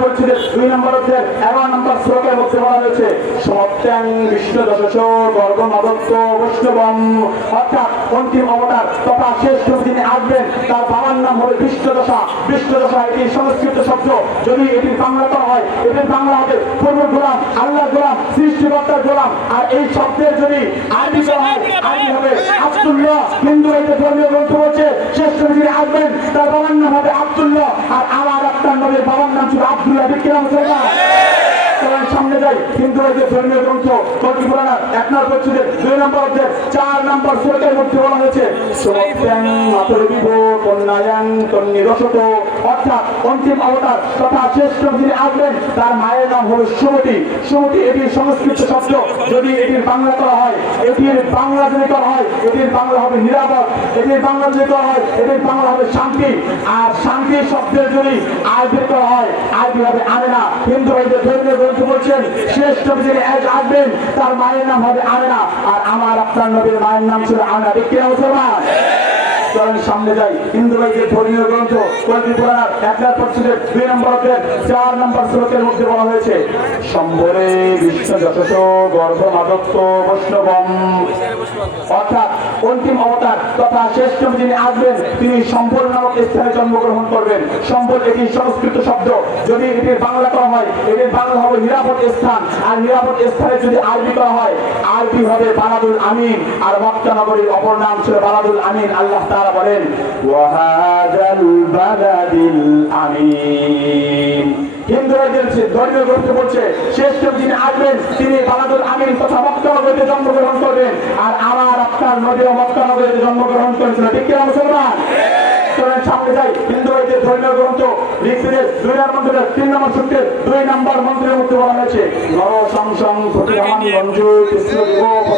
পরিচ্ছেদের 2 নম্বর অধ্যায়ের 11 নম্বর শ্লোকের মধ্যে বলা হয়েছে সত্যং বিষ্ণু দশশ গর্ভমাদত্ত বৈষ্ণবম, অর্থাৎ অন্তিম অবতার তথা শেষ যিনি আসবেন তার বাবার নাম হবে বিষ্ণুদশা। বিষ্ণুদশা এটি সংস্কৃত শব্দ, যদি এটি বাংলা করা হয় এটির বাংলা হবে পূর্ব গোলাম, আল্লাহ গোলাম, সৃষ্টিকর্তার গোলাম। আর এই শব্দের যদি আরবি করা হয় আরবি হবে আব্দুল্লাহ। হিন্দু এই ধর্মীয় গ্রন্থ বলছে শেষ যিনি আসবেন তার বাবার নাম হবে আব্দুল্লাহ, আর আমার আপনার নবীর বাবার নাম ছিল আব্দুল্লাহ। বিক্রম সামনে যাই, কিন্তু এই যে ধর্মীয় গ্রন্থ কল্কি পুরাণ 1 নম্বর পরিচ্ছেদের 2 নম্বর অধ্যায় 4 নম্বর শ্লোকের মধ্যে বলা হয়েছে অর্থাৎ অন্তিম অবতার তথা শ্রেষ্ঠ যিনি আসবেন তার মায়ের নাম হলো সুমতি। সুমতি এটি সংস্কৃত শব্দ, যদি এটির বাংলা করা হয় এটির বাংলা যদি করা হয় এটির বাংলা হবে নিরাপদ, এটির বাংলা যদি করা হয় এটির বাংলা হবে শান্তি। আর শান্তি শব্দের যদি আরবি করা হয় আরবি হবে আমেনা। হিন্দু ভাইদের ধর্মীয় গ্রন্থ বলছেন শ্রেষ্ঠ যিনি আসবেন তার মায়ের নাম হবে আমেনা, আর আমার আপনার নবীর মায়ের নাম ছিল আমেনা। ঠিক কিনা মুসলমান? চলেন সামনে যাই, হিন্দু ভাইদের ধর্মীয় গ্রন্থ কল্কি পুরাণ 1 নম্বর পরিচ্ছেদের 2 নম্বর অধ্যায়ের 4 নম্বর শ্লোকের মধ্যে বলা হয়েছে সম্বরে বিষ্ণু যশস গর্ভমাদত্ত বৈষ্ণবম, অর্থাৎ অন্তিম অবতার তথা শ্রেষ্ঠ যিনি আসবেন তিনি সম্বর নামক স্থানে জন্মগ্রহণ করবেন। সম্বর এটি সংস্কৃত শব্দ, যদি এটির বাংলা করা হয় এটির বাংলা হবে নিরাপদ স্থান, আর নিরাপদ স্থানে যদি আরবি করা হয় আরবি হবে বালাদুল আমিন। আর মক্কা নগরীর অপর নাম ছিল বালাদুল আমিন। আল্লাহ তাআলা বলেন ওয়াহাদাল বালাদিল আমিন। হিন্দু ধর্মীয় গ্রন্থ বলছে শ্রেষ্ঠ যিনি আসবেন তিনি বালাদুল আমিন তথা মক্কা নগরীতে জন্মগ্রহণ করবেন, আর আমার আপনার নবীও মক্কা নগরীতে জন্মগ্রহণ করেছিল। ঠিক কিনা মুসলমান? সামনে যাই, হিন্দু ভাইদের ধর্মীয় গ্রন্থ ঋগ্বেদের 2 নম্বর মন্ত্রের 3 নম্বর সূত্রের 2 নম্বর মন্ত্রের মধ্যে বলা হয়েছে নর সংসং প্রতিমান মঞ্জু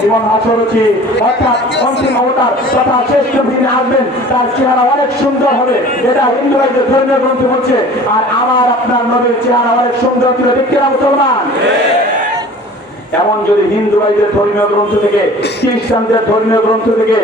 জীবন হাসরচি, অর্থাৎ অন্তিম অবতার তথা শ্রেষ্ঠ যিনি আসবেন তার চেহারা অনেক সুন্দর হবে, এটা হিন্দু ভাইদের ধর্মীয় গ্রন্থ বলছে। আর আমার আপনার নবীর চেহারা অনেক সুন্দর ছিল। ঠিক কিনা মুসলমান? এমন যদি হিন্দু ভাইদের ধর্মীয় গ্রন্থ থেকে খ্রিস্টানদের ধর্মীয় গ্রন্থ থেকে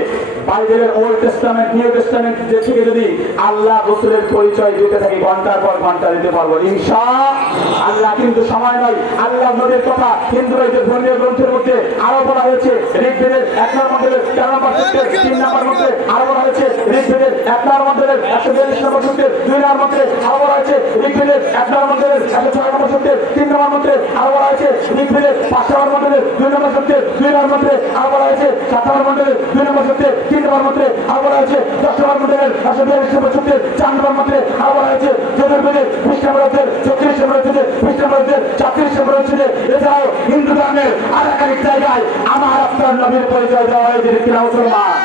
বাইবেলের ওল্ড টেস্টামেন্ট নিউ টেস্টামেন্ট থেকে যদি আল্লাহ রাসূলের পরিচয় দিতে থাকি ঘন্টার পর ঘন্টা দিতে পারবো ইনশাআল্লাহ। কিন্তু সময় নয়, আল্লাহ নবীর কথা হিন্দু ভাইদের ধর্মীয় গ্রন্থের মধ্যে আরো বলা হয়েছে ঋগ্বেদের 1 নম্বর মন্ত্রের 13 নম্বর সূত্রের 3 নম্বর মন্ত্রে আরো বলা হয়েছে ঋগ্বেদের 1 নম্বর মন্ত্রের 142 নম্বর সূত্রের 2 নম্বর মন্ত্রে আরো বলা হয়েছে ঋগ্বেদের 1 নম্বর মন্ত্রের 106 নম্বর সূত্রের 3 নম্বর মন্ত্রে আরো বলা হয়েছে ঋগ্বেদের 5 নম্বর মন্ত্রের 2 নম্বর সূত্রের 2 নম্বর মন্ত্রে আরো বলা হয়েছে 7 নম্বর মন্ত্রের 2 নম্বর সূত্রের 3 নম্বর মন্ত্রে আরো বলা হয়েছে 10 নম্বর মন্ত্রের 142 নম্বর সূত্রের 4 নম্বর মন্ত্রে আরো বলা হয়েছে যজুর্বেদের 20 নম্বর অধ্যায়ের 34 নম্বর অধ্যায়ের 20 নম্বর অধ্যায়ের 34 নম্বর অধ্যায়ে এছাড়াও হিন্দু ধর্মের আর এক জায়গায় আমার আপনার নবীর পরিচয় দেওয়া হয়েছে। ঠিক কিনা মুসলমান?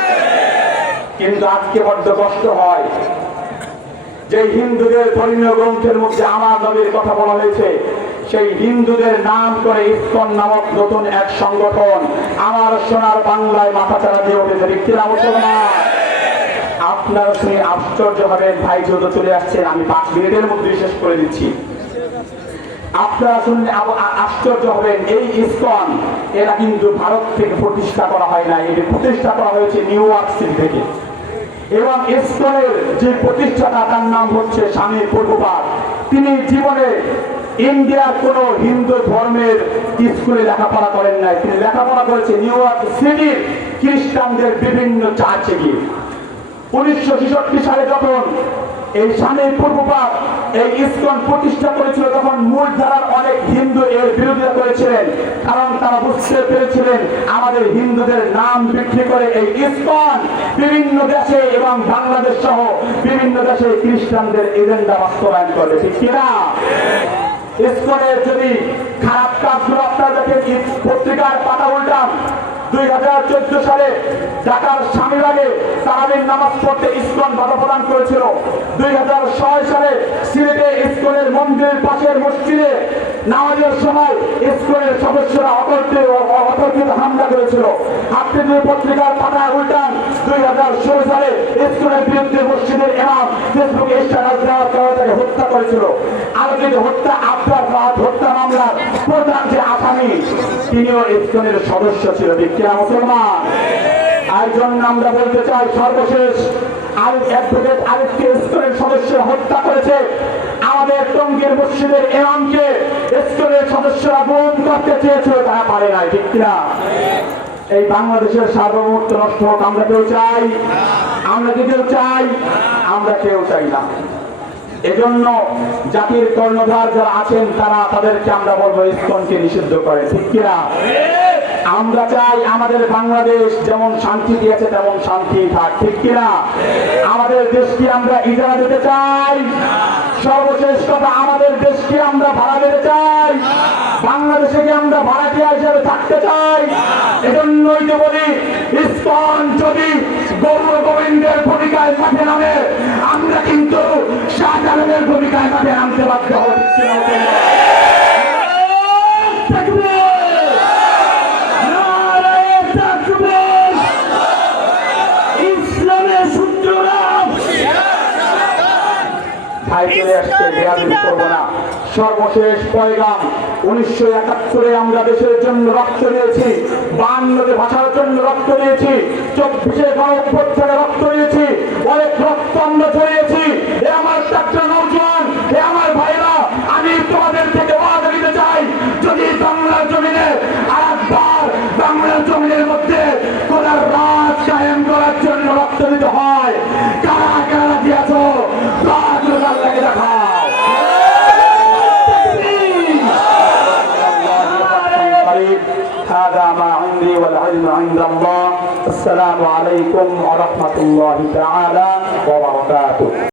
কিন্তু আজকে বড্ড কষ্ট হয় যে হিন্দুদের ধর্মীয় গ্রন্থের মধ্যে আমার নবীর কথা বলা হয়েছে, সেই হিন্দুদের নাম করে ইসকন নামক নতুন এক সংগঠন আমার সোনার বাংলায় মাথা চাড়া দিয়ে উঠেছে। ঠিক কিনা মুসলমান? আপনারা শুনে আশ্চর্য হবেন, ভাই যত চলে আসছেন আমি 5 মিনিটের মধ্যে শেষ করে দিচ্ছি। আপনারা শুনলে আশ্চর্য হবেন, এই ইসকন এরা কিন্তু ভারত থেকে প্রতিষ্ঠা করা হয় না, এটি প্রতিষ্ঠা করা হয়েছে নিউ ইয়র্ক সিটি থেকে। এবং ইসকনের যে প্রতিষ্ঠাতা তার নাম হচ্ছে স্বামী প্রভুপাদ। তিনি জীবনে ইন্ডিয়ার কোন হিন্দু ধর্মের স্কুলে লেখাপড়া করেন নাই, তিনি লেখাপড়া করেছে নিউ ইয়র্ক সিটির খ্রিস্টানদের বিভিন্ন চার্চে গিয়ে। 1966 সালে যখন এই স্বামী প্রভুপাদ এই ইসকন প্রতিষ্ঠা করেছিল তখন মূলধারার অনেক হিন্দু এর বিরোধিতা করেছিলেন, কারণ তারা বুঝতে পেরেছিলেন আমাদের হিন্দুদের নাম বিক্রি করে এই ইসকন বিভিন্ন দেশে এবং বাংলাদেশ সহ বিভিন্ন দেশে খ্রিস্টানদের এজেন্ডা বাস্তবায়ন করে। ঠিক কিনা? ইসকনের যদি খারাপ কাজগুলো আপনারা দেখেন, পত্রিকার পাতা উল্টান 2014 সালে ঢাকার স্বামীবাগে তারাবির নামাজ পড়তে ইসকন বাধা প্রদান করেছিল। 2006 সালে সিলেটে ইসকনের মন্দিরের পাশের মসজিদে নামাজের সময় ইসকনের সদস্যরা অতর্কিত হামলা করেছিল। আপনি যদি পত্রিকার পাতা উল্টান 2016 সালে ইসকনের বিরুদ্ধে মসজিদের ইমাম ফেসবুকে স্ট্যাটাস দেওয়ার কারণে তাকে হত্যা করেছিল। আলোচিত হত্যা আবদার হত্যা মামলার প্রধান যে আসামি তিনিও ইসকনের সদস্য ছিল। ঠিক কিনা মুসলমান? আর জন্য আমরা বলতে চাই সর্বশেষ অ্যাডভোকেট আরেকটি ইসকনের সদস্য হত্যা করেছে। আমাদের টঙ্গীর মসজিদের ইমামকে স্কুলের সদস্যরা গুম করতে চেয়েছিল, তারা পারে নাই, ঠিক কিনা? এই বাংলাদেশের সার্বভৌমত্ব নষ্ট হোক আমরা কেউ চাই? আমরা কি কেউ চাই? আমরা কেউ চাই না। এজন্য জাতির কর্ণধার যারা আছেন তারা তাদেরকে আমরা বলবো ইসকনকে নিষিদ্ধ করে, ঠিক কিনা? আমরা চাই আমাদের বাংলাদেশ যেমন শান্তি দিয়েছে তেমন শান্তি থাক, ঠিক কিনা? আমাদের দেশকে আমরা ইজারা দিতে চাই, সর্বশেষ কথা আমাদের দেশকে আমরা ভাড়া দিতে চাই, বাংলাদেশে কি আমরা ভাড়াটিয়া হিসেবে থাকতে চাই। এজন্যই তো বলি ইসকন যদি গৌর গোবিন্দের ভূমিকায় মাঠে নামে, আমরা কিন্তু শাহজালালের ভূমিকায় মাঠে নামতে বাধ্য হব, ঠিক কিনা? সর্বশেষ পয়গাম 1971 আমরা দেশের জন্য রক্ত দিয়েছি, 52 ভাষার জন্য রক্ত দিয়েছি, 24 গণঅভ্যুত্থানে রক্ত দিয়েছি, অনেক রক্ত আমরা ছড়িয়েছি। এ আমার ছাত্র নওজোয়ান, এ আমার ভাইরা, আমি তোমাদের থেকে ওয়াদা দিতে চাই, যদি বাংলার জমিনে আরেকবার বাংলার জমিনের মধ্যে কোরআন রাজ কায়েম করার জন্য রক্ত দিতে হয়, কারা কারা দিয়েছ লাগে দেখাও। هذا ما عندي والعلم عند الله. السلام عليكم ورحمة الله تعالى وبركاته.